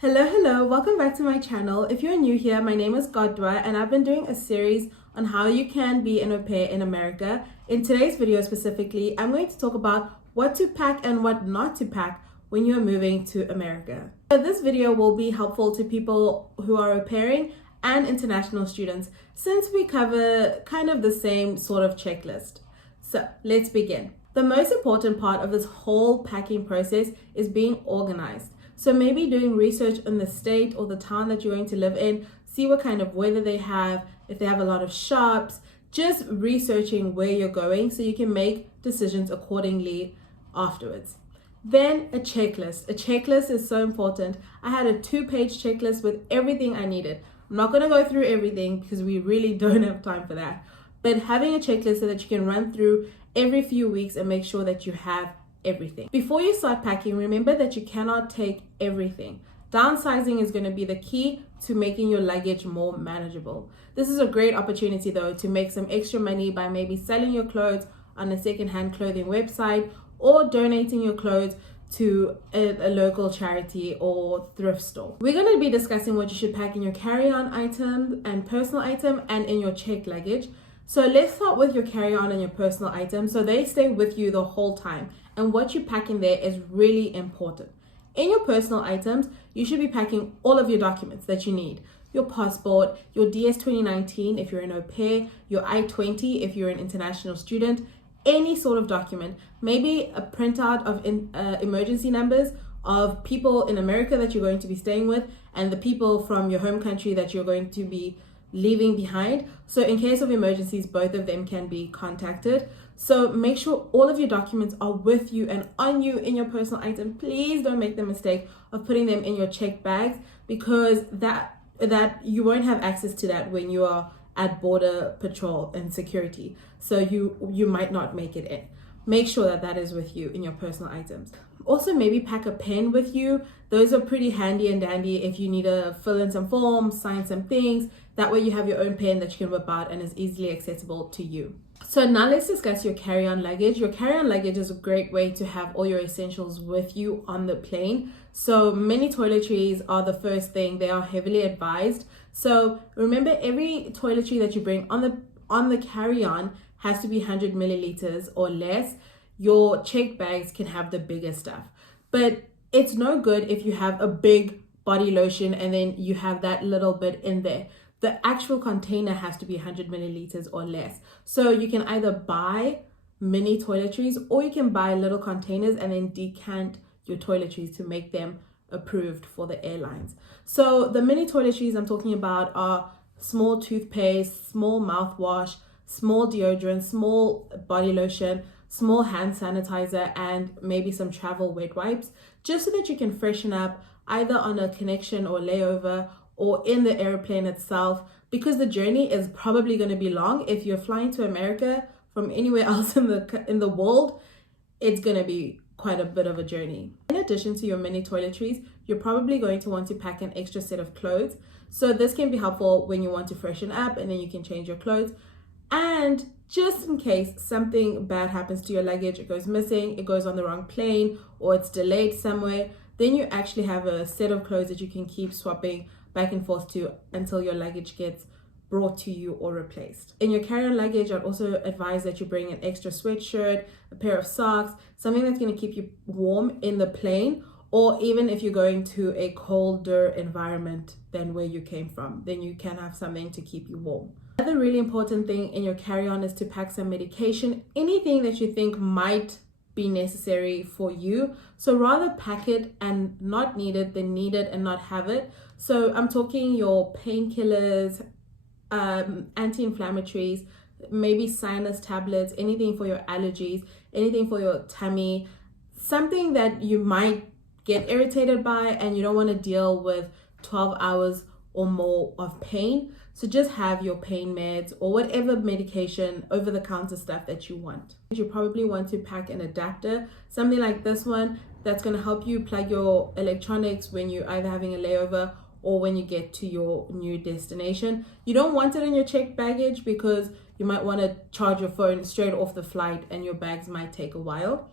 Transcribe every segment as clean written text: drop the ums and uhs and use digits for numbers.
Hello, welcome back to my channel. If you're new here, my name is Godwa and I've been doing a series on how you can be an au pair in America. In today's video specifically, I'm going to talk about what to pack and what not to pack when you're moving to America. So this video will be helpful to people who are au pairing and international students since we cover kind of the same sort of checklist. So let's begin. The most important part of this whole packing process is being organized. So maybe doing research in the state or the town that you're going to live in, see what kind of weather they have, if they have a lot of shops, just researching where you're going so you can make decisions accordingly afterwards. Then a checklist. A checklist is so important. I had a 2-page checklist with everything I needed. I'm not going to go through everything because we really don't have time for that. But having a checklist so that you can run through every few weeks and make sure that you have everything. Before you start packing, remember that you cannot take everything. Downsizing is going to be the key to making your luggage more manageable. This is a great opportunity though to make some extra money by maybe selling your clothes on a secondhand clothing website or donating your clothes to a local charity or thrift store. We're going to be discussing what you should pack in your carry-on item and personal item and in your checked luggage. So let's start with your carry-on and your personal items so they stay with you the whole time, and what you pack in there is really important. In your personal items, you should be packing all of your documents that you need. Your passport, your DS 2019 if you're an au pair, your I-20 if you're an international student, any sort of document, maybe a printout of emergency numbers of people in America that you're going to be staying with and the people from your home country that you're going to be leaving behind. So in case of emergencies, both of them can be contacted. So make sure all of your documents are with you and on you in your personal item. Please don't make the mistake of putting them in your checked bags because that you won't have access to that when you are at border patrol and security. So you might not make it in. Make sure that is with you in your personal items. Also, maybe pack a pen with you. Those are pretty handy and dandy if you need to fill in some forms, sign some things. That way you have your own pen that you can whip out and is easily accessible to you. So now let's discuss your carry-on luggage. Your carry-on luggage is a great way to have all your essentials with you on the plane. So many toiletries are the first thing. They are heavily advised. So remember, every toiletry that you bring on the carry-on has to be 100 milliliters or less. Your checked bags can have the bigger stuff, but it's no good if you have a big body lotion and then you have that little bit in there. The actual container has to be 100 milliliters or less. So you can either buy mini toiletries or you can buy little containers and then decant your toiletries to make them approved for the airlines. So the mini toiletries I'm talking about are small toothpaste, small mouthwash, small deodorant, small body lotion, small hand sanitizer, and maybe some travel wet wipes, just so that you can freshen up either on a connection or layover or in the airplane itself, because the journey is probably going to be long. If you're flying to America from anywhere else in the world, it's going to be quite a bit of a journey. In addition to your mini toiletries, you're probably going to want to pack an extra set of clothes. So this can be helpful when you want to freshen up and then you can change your clothes. And just in case something bad happens to your luggage, it goes missing, it goes on the wrong plane, or it's delayed somewhere, then you actually have a set of clothes that you can keep swapping back and forth to until your luggage gets brought to you or replaced. In your carry-on luggage, I'd also advise that you bring an extra sweatshirt, a pair of socks, something that's going to keep you warm in the plane, or even if you're going to a colder environment than where you came from, then you can have something to keep you warm. Another really important thing in your carry-on is to pack some medication, anything that you think might be necessary for you. So rather pack it and not need it than need it and not have it. So I'm talking your painkillers, anti-inflammatories, maybe sinus tablets, anything for your allergies, anything for your tummy, something that you might get irritated by and you don't want to deal with 12 hours or more of pain. So just have your pain meds or whatever medication, over-the-counter stuff that you want. You probably want to pack an adapter, something like this one that's going to help you plug your electronics when you're either having a layover or when you get to your new destination. You don't want it in your checked baggage because you might want to charge your phone straight off the flight and your bags might take a while.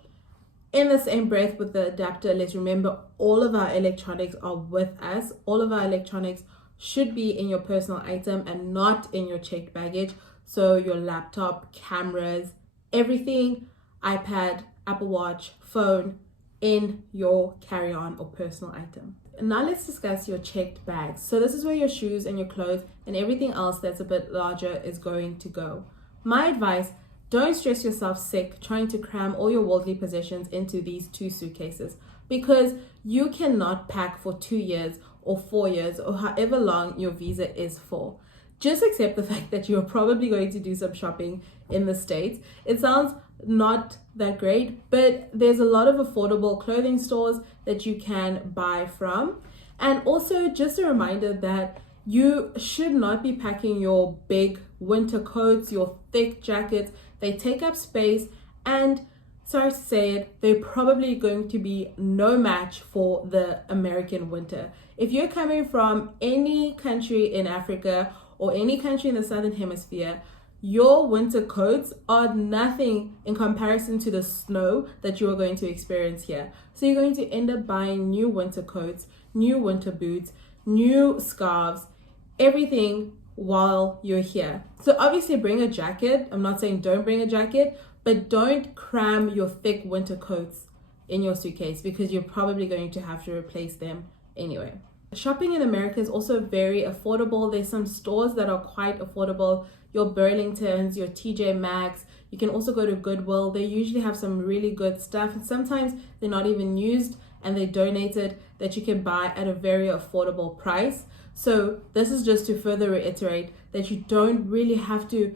In the same breath with the adapter, let's remember all of our electronics are with us. All of our electronics should be in your personal item and not in your checked baggage. So your laptop, cameras, everything, iPad, Apple Watch, phone, in your carry-on or personal item. And now let's discuss your checked bags. So this is where your shoes and your clothes and everything else that's a bit larger is going to go. My advice: don't stress yourself sick trying to cram all your worldly possessions into these 2 suitcases, because you cannot pack for 2 years or 4 years or however long your visa is for. Just accept the fact that you're probably going to do some shopping in the States. It sounds not that great, but there's a lot of affordable clothing stores that you can buy from. And also just a reminder that you should not be packing your big winter coats, your thick jackets. They take up space, and sorry to say it, they're probably going to be no match for the American winter. If you're coming from any country in Africa or any country in the Southern Hemisphere, your winter coats are nothing in comparison to the snow that you are going to experience here. So you're going to end up buying new winter coats, new winter boots, new scarves, everything while you're here. So obviously bring a jacket. I'm not saying don't bring a jacket, but don't cram your thick winter coats in your suitcase, because you're probably going to have to replace them anyway. Shopping in America is also very affordable. There's some stores that are quite affordable. Your Burlingtons, your TJ Maxx. You can also go to Goodwill. They usually have some really good stuff, and sometimes they're not even used and they donated, that you can buy at a very affordable price. So this is just to further reiterate that you don't really have to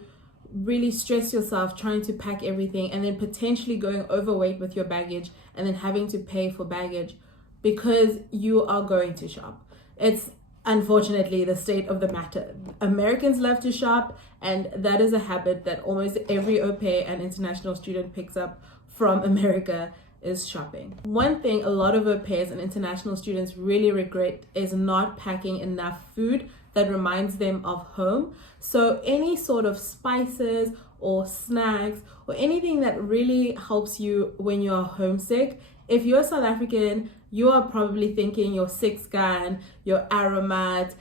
really stress yourself trying to pack everything and then potentially going overweight with your baggage and then having to pay for baggage because you are going to shop. It's unfortunately the state of the matter. Americans love to shop, and that is a habit that almost every au pair and international student picks up from America, is shopping. One thing a lot of au pairs and international students really regret is not packing enough food that reminds them of home. So any sort of spices or snacks or anything that really helps you when you're homesick. If you're South African, you are probably thinking your Six Gun, your Aromat,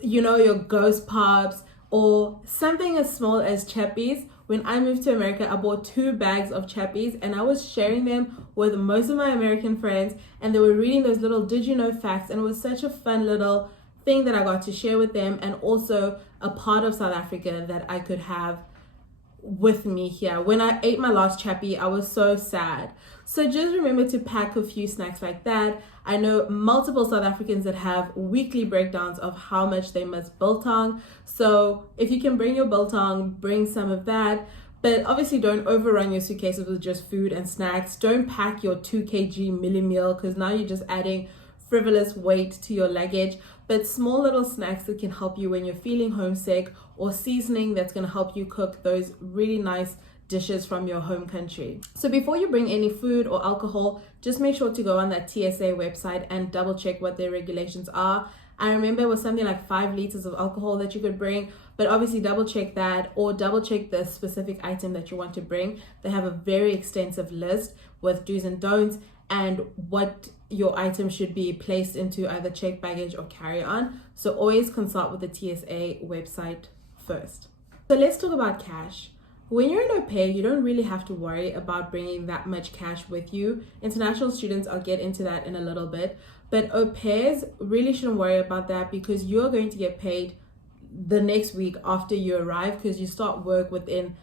your Ghost Pops, or something as small as Chappies. When I moved to America, I bought 2 bags of Chappies and I was sharing them with most of my American friends, and they were reading those little did you know facts, and it was such a fun little thing that I got to share with them, and also a part of South Africa that I could have with me here. When I ate my last Chappie, I was so sad. So just remember to pack a few snacks like that. I know multiple South Africans that have weekly breakdowns of how much they miss biltong. So if you can bring your biltong, bring some of that. But obviously don't overrun your suitcases with just food and snacks. Don't pack your 2 kg mini meal, because now you're just adding frivolous weight to your luggage. But small little snacks that can help you when you're feeling homesick, or seasoning that's going to help you cook those really nice dishes from your home country. So before you bring any food or alcohol, just make sure to go on that TSA website and double check what their regulations are. I remember it was something like 5 liters of alcohol that you could bring, but obviously double check that, or double check the specific item that you want to bring. They have a very extensive list with do's and don'ts and what your item should be placed into either checked baggage or carry-on. So always consult with the TSA website first. So let's talk about cash. When you're an au pair, you don't really have to worry about bringing that much cash with you. International students, I'll get into that in a little bit, but au pairs really shouldn't worry about that, because you're going to get paid the next week after you arrive, because you start work within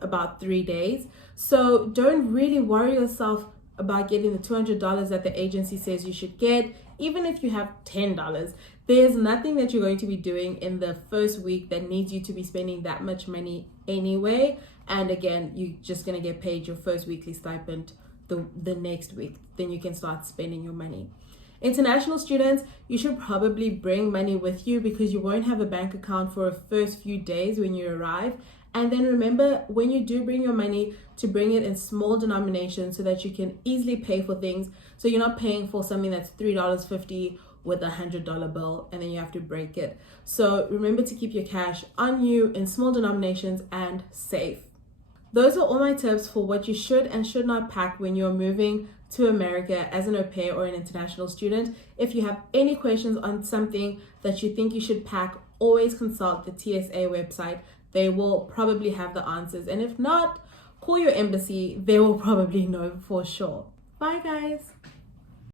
about 3 days. So don't really worry yourself about getting the $200 that the agency says you should get. Even if you have $10, there's nothing that you're going to be doing in the first week that needs you to be spending that much money anyway. And again, you're just going to get paid your first weekly stipend the next week. Then you can start spending your money. International students, you should probably bring money with you, because you won't have a bank account for the first few days when you arrive. And then remember, when you do bring your money, to bring it in small denominations so that you can easily pay for things. So you're not paying for something that's $3.50 with a $100 bill and then you have to break it. So remember to keep your cash on you in small denominations and safe. Those are all my tips for what you should and should not pack when you're moving to America as an au pair or an international student. If you have any questions on something that you think you should pack, always consult the TSA website. They will probably have the answers. And if not, call your embassy. They will probably know for sure. Bye guys.